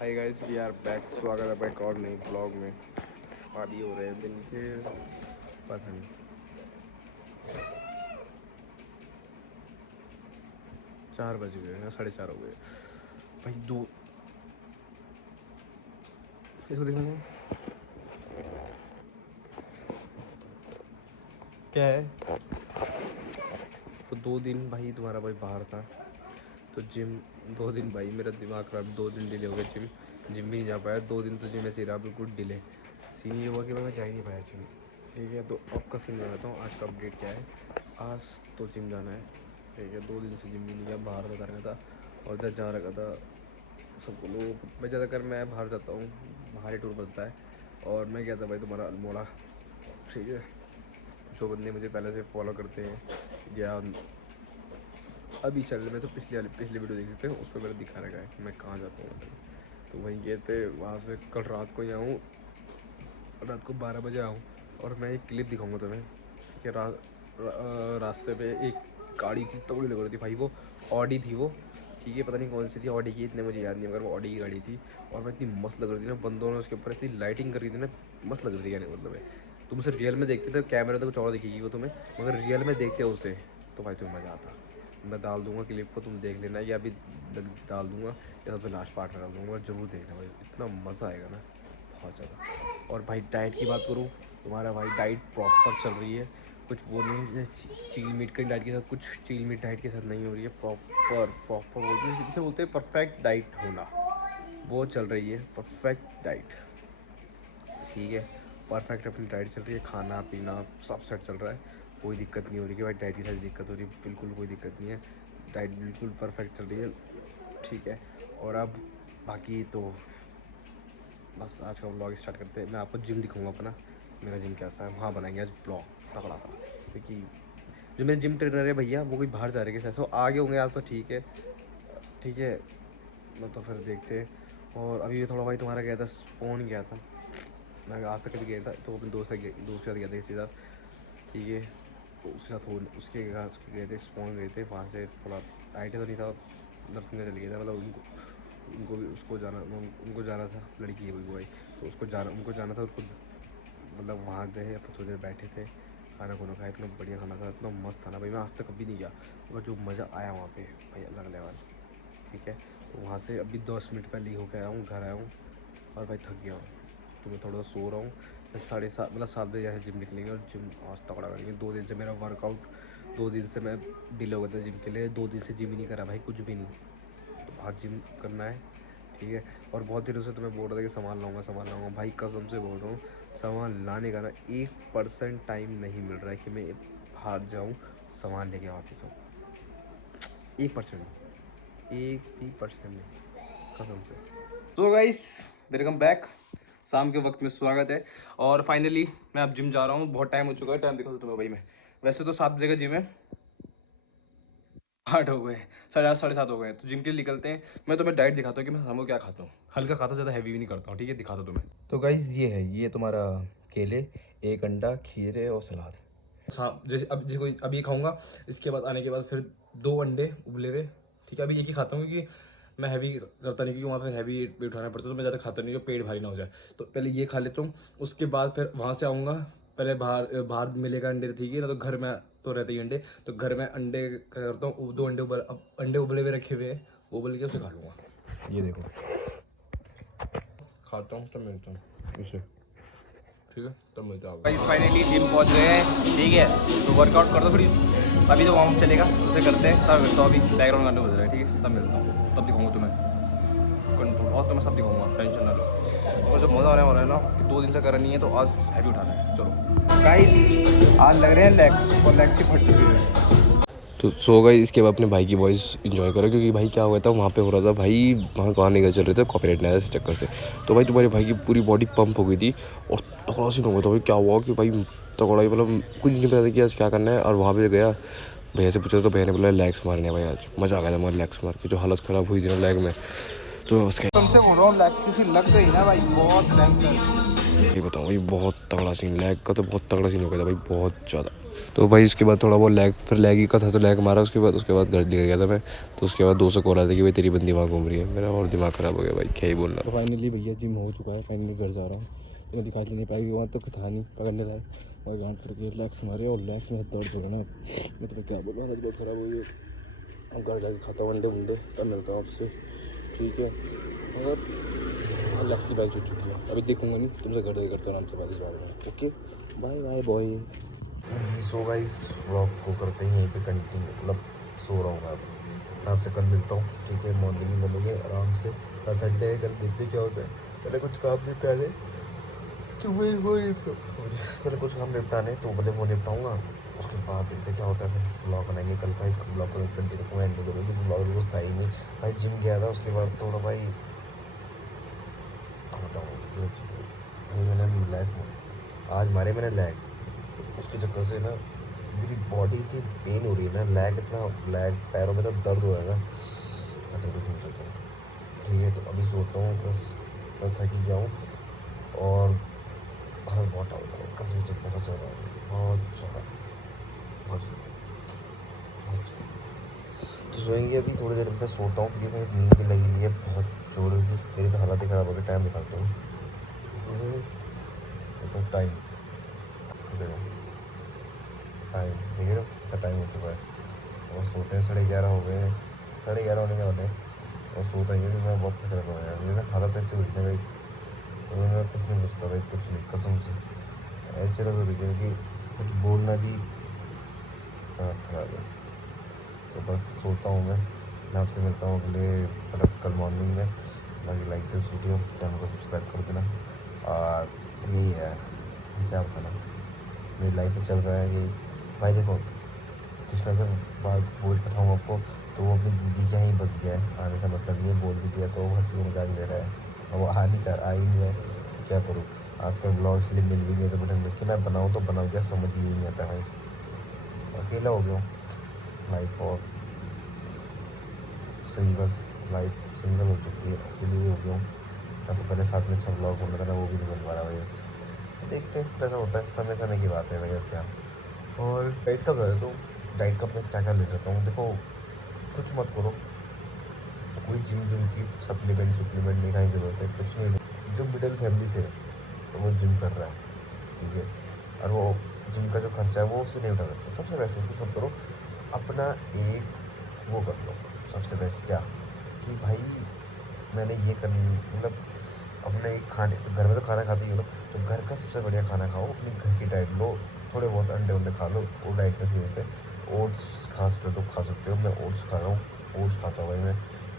Hi guys, we are back. स्वागत है back और नई ब्लॉग में। अभी हो रहे हैं दिन के पता नहीं 4 बज गए या 4:30 हो गए भाई। दो इसको देखो क्या है। तो 2 दिन भाई तुम्हारा भाई बाहर था तो जिम 2 दिन भाई मेरा दिमाग खराब। 2 दिन डिले हो गए जिम। जिम भी नहीं जा पाया 2 दिन तो जिम ऐसे रहा बिल्कुल डिले। सीन ये हुआ कि मैं जा ही नहीं पाया जिम। ठीक है, तो अब का सीन बताता हूँ। आज का अपडेट क्या है। आज तो जिम जाना है। ठीक है, 2 दिन से जिम भी नहीं गया, बाहर का करना था और जब जा रखा था सबको लोगों मैं ज़्यादातर मैं बाहर जाता हूँ, बाहर ही टूर बनता है। और मैं गया था भाई तुम्हारा अल्मोड़ा। ठीक है, जो बंदे मुझे पहले से फॉलो करते हैं या अभी चल रहे, मैं तो पिछली वीडियो देख सकते हैं, उस पर मेरा दिखा रखा है कि मैं कहाँ जाता हूँ। तो वहीं गए थे, वहाँ से कल रात को ही आऊँ, रात को 12 बजे आऊँ। और मैं एक क्लिप दिखाऊंगा तुम्हें। ठीक है, रास्ते पे एक गाड़ी थी, तगड़ी लग रही थी भाई। वो ऑडी थी वो। ठीक है, पता नहीं कौन सी थी ऑडी की, इतने मुझे याद नहीं, मगर वो ऑडी की गाड़ी थी। और मैं इतनी मस्त लग रही थी ना, बंदों ने उसके ऊपर इतनी लाइटिंग कर रही थी ना, मस्त लग रही थी। कहने मतलब है, तुम उसे रियल में देखते तो कैमरे तो कुछ और दिखेगी वो तुम्हें, मगर रियल में देखते हो उसे तो भाई तुम्हें मज़ा आता। मैं डाल दूंगा क्लिप को, तुम देख लेना, या अभी डाल दूंगा या सबसे लास्ट पार्ट में डाल दूंगा। ज़रूर देखना भाई, इतना मज़ा आएगा ना, बहुत ज़्यादा। और भाई डाइट की बात करूँ, तुम्हारा भाई डाइट प्रॉपर चल रही है। कुछ वो नहीं चील मीट की डाइट के साथ, कुछ चील मीट डाइट के साथ नहीं हो रही है। प्रॉपर प्रॉपर बोलते हैं, जिसे बोलते हैं परफेक्ट डाइट होना, वो चल रही है परफेक्ट डाइट। ठीक है, परफेक्ट अपनी डाइट चल रही है, खाना पीना सब सेट चल रहा है, कोई दिक्कत नहीं हो रही कि भाई डाइट की सारी दिक्कत हो रही है। बिल्कुल कोई दिक्कत नहीं है, डाइट बिल्कुल परफेक्ट चल रही है। ठीक है, और अब बाकी तो बस आज का ब्लॉग स्टार्ट करते हैं। मैं आपको जिम दिखाऊंगा अपना, मेरा जिम कैसा है, वहाँ बनाएंगे आज ब्लॉग तगड़ा था। क्योंकि जो मेरे जिम ट्रेनर है भैया, वो कोई बाहर जा रहे हैं कैसे, वो आगे होंगे आज तो। ठीक है, ठीक है, मैं तो फिर देखते हैं। और अभी थोड़ा भाई तुम्हारा गया था स्पोन गया था, मैं आज तक कभी गया था तो अपने दोस्त के साथ गया था किसी के साथ। ठीक है, तो उसके साथ हो उसके गए थे, स्पोन गए थे। वहाँ से थोड़ा आइडिया तो नहीं था, दर्शन में चल गया था। मतलब उनको भी उनको जाना था, लड़की है कोई भाई, तो उनको जाना था। उसको मतलब वहाँ गए, अपन थोड़ी देर बैठे थे, खाना खुना खाया, इतना बढ़िया खाना था, इतना मस्त था ना भाई। मैं आज तक कभी नहीं गया, मगर जो मज़ा आया वहाँ पे भाई अलग लेवल। ठीक है, तो वहाँ से अभी 10 मिनट पहले ही होकर आया हूँ, घर आया हूँ और भाई थक गया हूँ, तो मैं थोड़ा सो रहा हूँ। मैं 7:30 मतलब 7 बजे जैसे जिम निकलेंगे और जिम आज तगड़ा करेंगे। 2 दिन से मेरा वर्कआउट, 2 दिन से मैं डिले हो गया था जिम के लिए, 2 दिन से जिम ही नहीं करा भाई, कुछ भी नहीं। तो आज जिम करना है। ठीक है, और बहुत दिनों से तो मैं बोल रहा था कि सामान लाऊंगा भाई, कसम से बोल रहा हूँ, सामान लाने का ना 1% टाइम नहीं मिल रहा है कि मैं बाहर जाऊँ सामान लेके वापस आऊँ। 1%, 1% नहीं, कसम से। तो गाइस, वेलकम बैक। शाम के वक्त में स्वागत है। और फाइनली मैं अब जिम जा रहा हूँ। बहुत टाइम हो चुका है, टाइम देखो तो तुम्हें भाई। मैं वैसे तो 7 बजे का जिम है, 8 हो गए, 7:30 7:30 हो गए, तो जिम के लिए निकलते हैं। मैं तुम्हें डाइट दिखाता हूँ कि मैं शाम को क्या खाता हूँ। हल्का खाता, ज़्यादा हैवी भी नहीं करता हूँ। ठीक है, दिखाता हूँ तुम्हें। तो गाइस ये है, ये तुम्हारा केले, एक अंडा, खीरे और सलाद। जैसे अब जैसे कोई अभी खाऊंगा, इसके बाद आने के बाद फिर 2 अंडे उबले हुए। ठीक है, अभी एक ही खाता हूँ क्योंकि मैं हैवी करता नहीं, क्योंकि वहाँ पर हैवी वेट उठाना पड़ता है, तो मैं ज़्यादा खाता नहीं कि पेट भारी ना हो जाए। तो पहले ये खा लेता हूँ, उसके बाद फिर वहाँ से आऊँगा। पहले बाहर बाहर मिलेगा अंडे, ठीक है ना, तो घर में तो रहते ही अंडे, तो घर में अंडे क्या करता हूँ, 2 अंडे अंडे उबले हुए रखे हुए हैं, वो उबल के उसे खा लूँगा। ये देखो, खाता हूँ तो मिलता हूँ इसे। ठीक है, तब मिलता है। फाइनली जिम पहुंच गए हैं। ठीक है, तो वर्कआउट कर दो थोड़ी, अभी तो वार्म चलेगा, उसे करते हैं, तब मिलता हूँ। अभी बैकग्राउंड गाने बज रहा है। ठीक है, तब मिलता हूँ, तब दिखाऊंगा तुम्हें कंट्रोल, और तुम्हें सब दिखाऊंगा, टेंशन ना लो। और जब मज़ा आने वाला है ना कि 2 दिन से करा नहीं है, तो आज हैवी उठाना है। चलो गाइस, आज लग रहे हैं लेग्स, और लेग्स ही फट चुकी है। तो सो गई, इसके बाद अपने भाई की वॉइस इन्जॉय करो, क्योंकि भाई क्या हुआ था वहाँ पे, हो रहा था भाई वहाँ गाने गा चल रहे थे, कॉपीराइट नहीं आया इस चक्कर से। तो भाई तुम्हारे भाई की पूरी बॉडी पंप हो गई थी और तगड़ा सीन हो गया था भाई। क्या हुआ कि भाई तगड़ा ही, मतलब कुछ नहीं पता था कि आज क्या करना है। और वहाँ पे गया, भैया से पूछा तो भैया ने बोला लेग्स मारने भाई। आज मज़ा आ गया था मगर लेग्स मार के, जो हालत ख़राब हुई थी ना लेग में, तो उसके तुमसे बोल रहा हूँ लेग से लग गई ना भाई, बहुत लेग दर्द। ये बताऊँ भाई, बहुत तगड़ा सीन, लेग का तो बहुत तगड़ा सीन हो गया था भाई, बहुत ज़्यादा। तो भाई उसके बाद थोड़ा वो लैग, फिर लैग ही का था तो लैग मारा उसके बाद घर निकल गया था मैं। तो उसके बाद 200 कॉल आते कि भाई तेरी बंदी वहाँ घूम रही है। मेरा और दिमाग ख़राब हो गया भाई, क्या ही बोलना। तो फाइनली भैया जिम हो चुका है, फाइनली घर जा रहा हूँ। तो मैं दिखा नहीं पाई, वहाँ तो था नहीं पकड़ने लायक, और गाँव करके रिलैक्स मारे और रिलैक्स में दर्द हो रहा ना। मैं तुम्हें क्या बोलूँ, हालत बहुत ख़राब हो गई। अब घर जाके खाता हूँ अंडे वंडे, तब मिलता हूँ आपसे, ठीक है। मगर रिलैक्स की बाइक हो चुकी है, अभी देखूंगा नहीं, तुमसे घर जाके करते हो आराम से बात इस बारे में। ओके बाय बाय बॉय जी। सो गाइस व्लॉग को करते हैं यहीं पे कंटिन्यू, मतलब सो रहा हूँ मैं अब। आपसे कल मिलता हूँ, ठीक है। मॉर्निंग में मिलोगे आराम से, कल संडे है, कल देखते क्या होता है। पहले कुछ काम निपटाने, तो पहले कुछ काम निपटाने, तो पहले वो निपटाऊंगा, उसके बाद देखते क्या होता है। फिर ब्लॉग बनाएंगे कल का, इसको ब्लॉग को कंटिन्यू को एंड करूँगी। ब्लॉग रोज था ही नहीं भाई, जिम गया था उसके बाद थोड़ा भाई बताऊँ भाई, मैंने लैग आज मारे, मैंने लैग, उसके चक्कर से ना मेरी बॉडी इतनी पेन हो रही है ना, लैग इतना, लैग पैरों में तो दर्द हो रहा है ना, मैं तो कुछ नहीं सोचता। ठीक है, तो अभी सोता हूँ बस, मैं थकी गया हूँ और बहुत आउट है कसम से, बहुत ज़्यादा, बहुत ज़्यादा, बहुत बहुत ज़्यादा। तो सोएंगे अभी थोड़ी देर में, सोता हूँ क्योंकि भाई नींद भी लगी रही है बहुत जोर की, मेरी तो हालत ही ख़राब हो गई। टाइम निकालता हूँ, देखो टाइम, टाइम देख रहे हो कितना टाइम हो चुका है, और सोते हैं 11:30 हो गए हैं, 11:30 होने के वाले हैं, और सोता ही नहीं। मैं बहुत थक रहा हूँ यार, मेरी ना हालत ऐसी हो रही है गाइस, तो मैं कुछ नहीं पूछता भाई, कुछ नहीं, कसम से ऐसी हालत हो रही है कि कुछ बोलना भी खराब है। तो बस सोता हूँ मैं आपसे मिलता हूँ अगले, मतलब कल मॉर्निंग में। बाकी लाइक दिस वीडियो, चैनल को सब्सक्राइब कर देना, और यही है क्या बताना, मेरी लाइफ में चल रहा है यही भाई। देखो कृष्णा से बात बताऊँ आपको, तो वो अपनी दीदी के यहाँ ही बस गया है, आने का मतलब ये बोल भी दिया, तो वो हर चीज़ निकाल ले रहा है, और वो आ ही नहीं रहा है, तो क्या करूँ। आजकल ब्लॉग इसलिए मिल भी नहीं, तो बटन कि मैं बनाऊँ तो बनाऊँ क्या, समझ ही नहीं आता भाई, अकेला हो गया हूँ। लाइफ और सिंगल, लाइफ सिंगल हो चुकी है, अकेले ही हो गया हूँ। मैं तो पहले साथ में अच्छा ब्लॉग बनना था ना, वो भी नहीं बन पा रहा भैया। देखते हैं कैसा होता है, समय समय की बात है भैया क्या। और डाइट का कर देता हूँ, डाइट का मैं क्या क्या ले लेता हूँ। देखो कुछ मत करो, कोई जिम की सप्लीमेंट नहीं खाने की जरूरत है, कुछ नहीं। जो मिडिल फैमिली से है तो वो जिम कर रहा है, ठीक है, और वो जिम का जो खर्चा है वो उससे नहीं उठा सकता। सबसे बेस्ट है, कुछ मत करो, अपना एक वो कर लो। सबसे बेस्ट क्या कि भाई मैंने ये कर, मतलब अपने एक खाने, तो घर में तो खाना खाते ही हो ना, तो घर का सबसे बढ़िया खाना खाओ, अपनी घर की डाइट लो, थोड़े बहुत अंडे वंडे खा लो, वो डाइट में सही होते हैं। ओट्स खा सकते हो तो खा सकते हो, मैं ओट्स खा रहा हूँ, ओट्स खाता हूँ भाई मैं,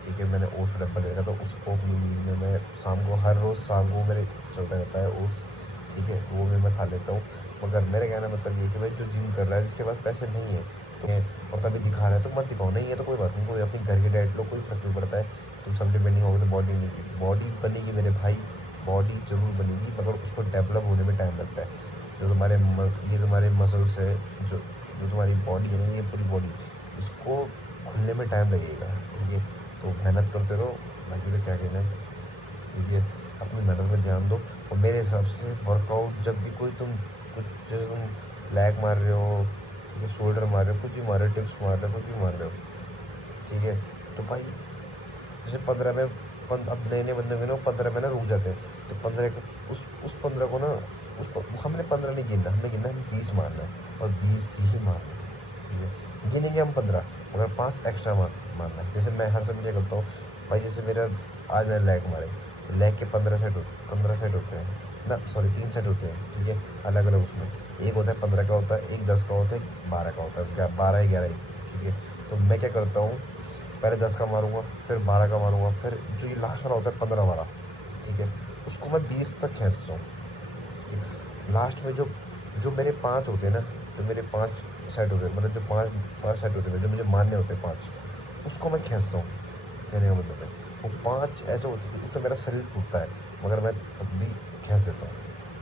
ठीक है। मैंने ओट्स का डब्बा ले रखा, तो उसको अपनी मील में मैं शाम को, हर रोज़ शाम को मेरे चलता रहता है ओट्स, ठीक है, तो वो भी मैं खा लेता हूँ। मगर मेरे कहना मतलब ये कि भाई जो जिम कर रहा है, जिसके पास पैसे नहीं है तो, और तभी दिखा रहा है, तो मत दिखाओ, नहीं है तो कोई बात नहीं, कोई अपनी घर की डाइट लो, कोई फ़र्क नहीं पड़ता है। तुम सप्लीमेंट नहीं होगे तो बॉडी बनेगी मेरे भाई, बॉडी ज़रूर बनेगी, मगर उसको डेवलप होने में टाइम लगता है। जो ये तुम्हारे मसल्स है, जो जो तुम्हारी बॉडी है ना, ये पूरी बॉडी, इसको खुलने में टाइम लगेगा, ठीक है। तो मेहनत करते रहो, बाकी तो क्या कहना है, ठीक है। अपनी मेहनत में ध्यान दो, और मेरे हिसाब से वर्कआउट जब भी कोई कुछ तुम लैग मार रहे हो, ठीक है, शोल्डर मार रहे हो, कुछ भी मार रहे हो, टिप्स मार रहे हो, कुछ भी मार रहे हो, ठीक है, तो भाई जैसे 15 में, अब नए नए बंदे होंगे ना, 15 में ना रुक जाते हैं, तो 15 को, उस 15 को ना, हमने 15 नहीं गिनना, हमें गिनना, हमें 20 मारना है, और 20 ही मारना है, ठीक है। गिनेंगे हम 15, मगर 5 एक्स्ट्रा मारना है। जैसे मैं हर समय क्या करता हूँ भाई, जैसे मेरा आज मैंने लैग मारे, तो लैग के 15 सेट होते हैं ना, सॉरी 3 सेट होते हैं, ठीक है, अलग अलग उसमें, एक होता है 15 का होता है, एक 10 का होता है, 12 का होता है, क्या 12 या 11, ठीक है। तो मैं क्या करता हूँ, पहले 10 का मारूंगा, फिर 12 का मारूंगा, फिर जो ये लास्ट वाला होता है 15 वाला, ठीक है, उसको मैं 20 तक खींचता हूँ, ठीक है। लास्ट में जो जो मेरे 5 होते हैं ना, जो मेरे 5 सेट होते हैं, मतलब जो पाँच पाँच सेट होते हैं जो मुझे मारने होते हैं 5, उसको मैं खींचता हूँ। कहने का मतलब है वो 5 ऐसे होते हैं कि उसमें मेरा शरीर टूटता है, मगर मैं तब भी खींच देता हूँ।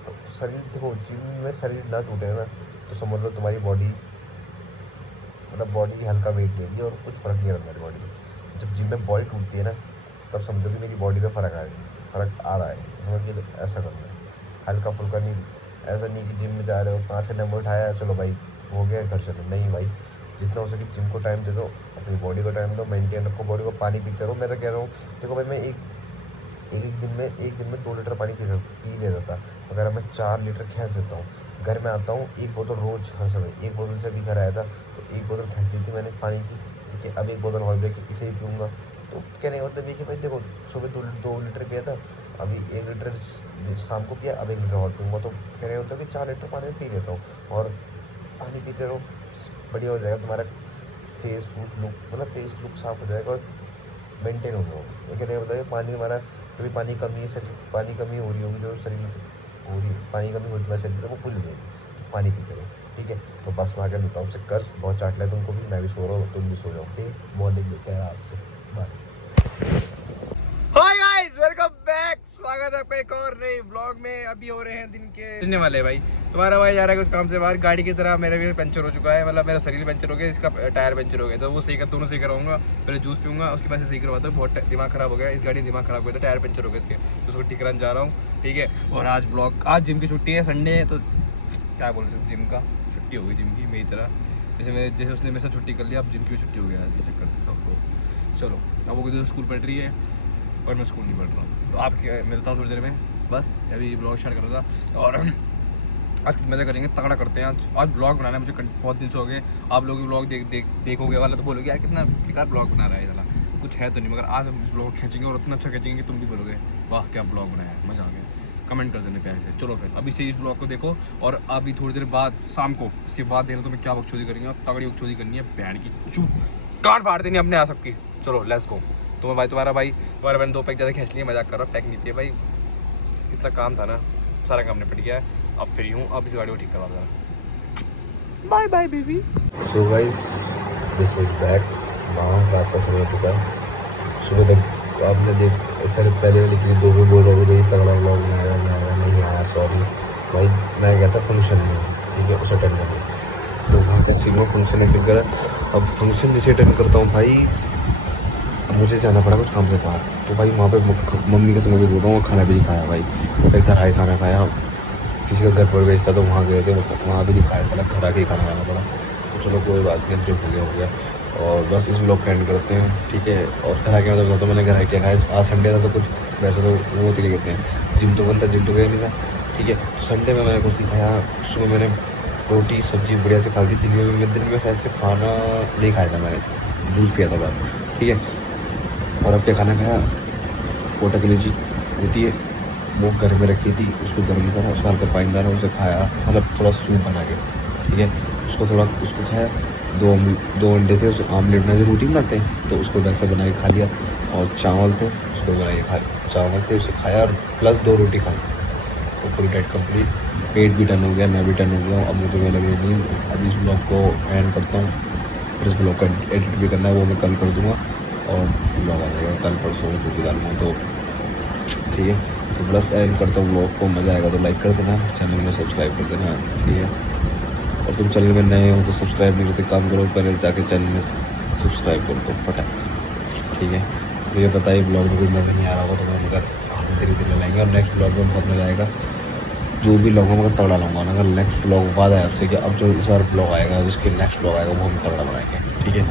तो शरीर देखो, जिम में शरीर ना टूटे ना, तो समझ लो तुम्हारी बॉडी, मतलब बॉडी हल्का वेट लेगी और कुछ फ़र्क नहीं रहता मेरी बॉडी में। जब जिम में बॉडी टूटती है ना, तब समझो कि मेरी बॉडी में फ़र्क आ रहा है, तो समझ कि ऐसा करना है, हल्का फुल्का नहीं। ऐसा नहीं कि जिम में जा रहे हो 5 का डंबल उठाया, चलो भाई हो गया घर चलो। नहीं भाई, जितना हो सके जिम को टाइम दे दो, अपनी बॉडी को टाइम दो, मेंटेन रखो बॉडी को, पानी पीते रहो। मैं तो कह रहा हूँ देखो भाई, मैं एक दिन में 2 लीटर पानी पी लेता था, अगर मैं 4 लीटर खींच देता हूँ। घर में आता हूँ 1 बोतल रोज़, हर समय 1 बोतल से भी घर आया था तो 1 बोतल खींच ली थी मैंने पानी की, ठीक है। अब 1 बोतल और ब्रेक इसे भी पीऊँगा। तो कहने का मतलब ये कि भाई देखो, सुबह 2 लीटर पिया था, अभी 1 लीटर शाम को पिया, अब 1 लीटर और पीऊँगा। तो कहने का मतलब कि 4 लीटर पानी में पी लेता हूँ। और पानी पीते रहो, बढ़िया हो जाएगा तुम्हारा फेस फूस लुक, मतलब फेस लुक साफ हो जाएगा और मेंटेन हो गया। ये कहने का मतलब है पानी हमारा, जो भी पानी कमी है शरीर, पानी कमी हो रही होगी जो शरीर में हो रही है, पानी कमी होती है शरीर में, वो पूरी हो जाएगी। तो पानी पीते रहो, ठीक है। तो बस मैं आगे मिलता हूँ आपसे, कर बहुत चाट लिया तुमको भी, मैं भी सो रहा हूँ, तुम भी सो जाओ, ठीक है। मॉर्निंग मिलते हैं आपसे, bye. Hi guys, welcome back. स्वागत है आपका एक और नए ब्लॉग में। अभी हो रहे हैं दिन के बजने वाले भाई। तुम्हारा भाई जा रहा है कुछ काम से बाहर, गाड़ी की तरह मेरा भी पंचर हो चुका है, मतलब मेरा शरीर पंचर हो गया, इसका टायर पंचर हो गया। तो वो सही कर, दोनों सही करवाऊंगा। पहले जूस पीऊंगा, उसके बाद से सही करवाता हूँ। बहुत दिमाग खराब हो गया, इस गाड़ी दिमाग खराब हो गया था, टायर पंचर हो गया इसके, तो उसको ठीक कराने जा रहा हूँ, ठीक है। और आज जिम की छुट्टी है, संडे है, तो क्या बोल सकते, जिम का छुट्टी होगी जिम की, मेरी तरह। जैसे उसने मेरे साथ छुट्टी कर लिया, अब जिम की भी छुट्टी हो गया ये चक्कर से। तो चलो, अब वो किधर स्कूल पढ़ रही है और मैं स्कूल नहीं पढ़ रहा हूँ, तो आपके मिलता हूँ थोड़ी देर में। बस अभी ब्लॉग स्टार्ट कर रहा था और आज मज़ा करेंगे, तगड़ा करते हैं। आज ब्लॉग बनाना है मुझे, बहुत दिन से हो गए। आप लोग भी ब्लॉग देखोगे वाला तो बोलोगे यार कितना बेकार ब्लॉग बना रहा है, साला कुछ है तो नहीं। मगर आज हम इस ब्लॉग खींचेंगे और उतना अच्छा खींचेंगे कि तुम भी बोलोगे वाह क्या ब्लॉग बनाया है, मज़ा आ गया। कमेंट कर देने प्यार से। चलो फिर अभी से इस ब्लॉग को देखो, और अभी थोड़ी देर बाद शाम को उसके बाद देना तो मैं क्या बकचोदी करेंगे, और तगड़ी बकचोदी करनी है, बैंड की चूप काट फाड़ देनी अपने आ सबकी। चलो लेट्स गो। तुम्हारा भाई मैंने 2 पैक ज़्यादा खींच लिए, मजाक कर रहा हूँ, पैक नहीं किए भाई, इतना काम था ना, सारा काम निपट गया है। अब फ्री हूँ, अब इस गाड़ी को ठीक करवा देना। Bye bye baby. So guys, this is back. वहाँ रात का समय हो चुका है। सुबह तक आपने ऐसा पहले वाली थी जो भी बोल रहे हो भाई तगड़ा व्लॉग बनाएगा, नहीं आया, सॉरी भाई। मैं गया था फंक्शन में, ठीक है, उसे अटेंड करने, तो वहाँ का सीनो फंक्शन अटेंड करा। अब फंक्शन जैसे अटेंड करता हूँ भाई, मुझे जाना पड़ा कुछ काम से बाहर, तो भाई वहाँ पे मम्मी का समझ बोल रहा हूँ, खाना भी नहीं खाया भाई। फिर घर आए खाना खाया, किसी का घर पर भेजता तो वहाँ गए थे, वहाँ भी नहीं खाया, साला घर आके ही खाना खाना पड़ा। तो चलो कोई बात नहीं, जो हो गया। और बस इस व्लॉग का एंड करते हैं, ठीक है। और घर आके मतलब तो मैंने घर आके खाया, आज संडे था तो कुछ वैसे तो वो तो क्या कहते हैं, जिम तो बनता, जिम तो गया नहीं था, ठीक है। तो संडे में मैंने कुछ नहीं खाया। सुबह मैंने रोटी सब्जी बढ़िया से खा दी। दिन में शायद से खाना नहीं खाया था मैंने, जूस पिया था बाहर, ठीक है। और अब क्या खाना खाया, पोटा की लीची होती है वो घर में रखी थी, उसको गर्म करा, उसका हल्का पानी डाला, उसे खाया, मतलब थोड़ा सूप बना के, ठीक है। उसको खाया। 2 अंडे थे, उसे आमलेट बना के रोटी बनाते हैं तो उसको वैसा बना के खा लिया। और चावल थे, उसको बना के चावल थे उसे खाया, और प्लस 2 रोटी खाई। तो पूरी डाइट कंप्लीट, पेट भी डन हो गया, मैं भी डन हो गया हूँ। अब मुझे मैं लग रही नींद। अब इस ब्लॉग को एंड करता हूँ, फिर इस ब्लॉग का एडिट भी करना है, वो मैं कल कर दूँगा, और ब्लॉग आ जाएगा कल परसों जो भी डालूँगा, तो ठीक है। तो बस एंड करता हूँ ब्लॉग को, मज़ा आएगा तो लाइक कर देना, चैनल में सब्सक्राइब कर देना, ठीक है। और तुम चैनल में नए हो तो सब्सक्राइब नहीं करते, काम करो पहले जाके चैनल में सब्सक्राइब करो तो फटाक से, ठीक है। मुझे पता है ब्लॉग में कोई मज़ा नहीं आ रहा होगा, तो मैं मगर हम धीरे धीरे लाएंगे, और नेक्स्ट ब्लॉग में बहुत मज़ा आएगा। जो भी लाऊंगा मगर तगड़ा लाऊंगा, अगर नेक्स्ट ब्लॉग वादा है आपसे कि अब जो इस बार ब्लॉग आएगा, जिसके नेक्स्ट ब्लॉग आएगा वो हम तगड़ा बनाएंगे, ठीक है।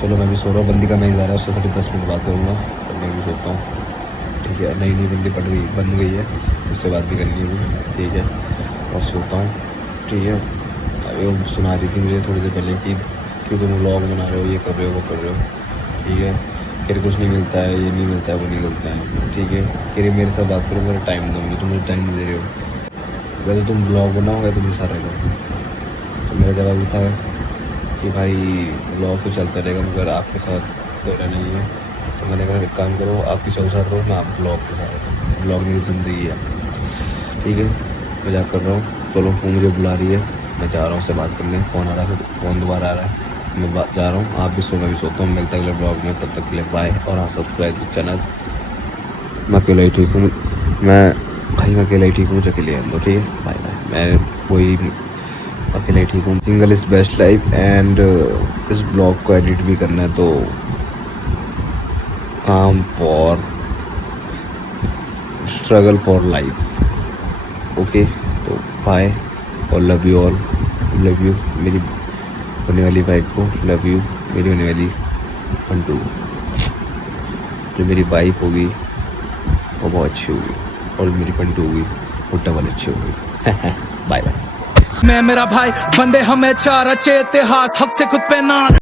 चलो मैं भी सो रहा हूँ, बंदी का मैच आ रहा है, उससे थोड़ी 10 मिनट बात करूँगा, तो मैं भी सोता हूँ, ठीक है। नई बंदी बन गई है, उससे बात भी करनी है, ठीक है। और सोता हूँ, ठीक है। अभी वो सुना रही थी मुझे थोड़ी देर पहले कि क्यों तुम व्लॉग बना रहे हो, ये कर रहे हो, वो कर रहे हो, ठीक है। फिर कुछ नहीं मिलता है, ये नहीं मिलता है, वो नहीं मिलता है, ठीक है। फिर मेरे साथ बात करो, मेरा टाइम दो मुझे, तुम मुझे टाइम नहीं दे रहे हो, अगर तो तुम व्लॉग बनाओगे तो मेरे साथ रहेगा। तो मेरा जवाब था कि भाई व्लॉग तो चलता रहेगा मगर आपके साथ तो रहना नहीं है। तो मैंने कहा एक काम करो, आप किसी और साथ रहो, मैं आप ब्लॉग के साथ रहता हूँ, ब्लॉग मेरी ज़िंदगी है, ठीक है। मजाक कर रहा हूँ। चलो वो मुझे बुला रही है, मैं जा रहा हूँ उससे बात करने, फ़ोन आ रहा है, फ़ोन दोबारा आ रहा है, मैं जा रहा हूँ। आप भी सो, मैं भी सोता हूँ, मिलता है अगले ब्लॉग में, तब तक के लिए बाय। और हाँ, सब्सक्राइब चैनल। मैं अकेला ही ठीक हूँ, मैं अकेला ही ठीक हूँ, मुझे अकेले आने दो, ठीक है। Bye bye. मैं कोई अकेला ही ठीक हूँ, single is best life. And इस ब्लॉग को एडिट भी करना है, तो काम for struggle for life, okay. तो बाय और love you all, love you मेरी होने वाली वाइफ को लव यू। मेरी होने वाली फंटू, जो मेरी वाइफ होगी वो बहुत अच्छी होगी, और जो मेरी फंटू होगी वो डबल अच्छी होगी। Bye bye. मैं मेरा भाई बंदे हमें चार अच्छे इतिहास हक से खुद पे नाज।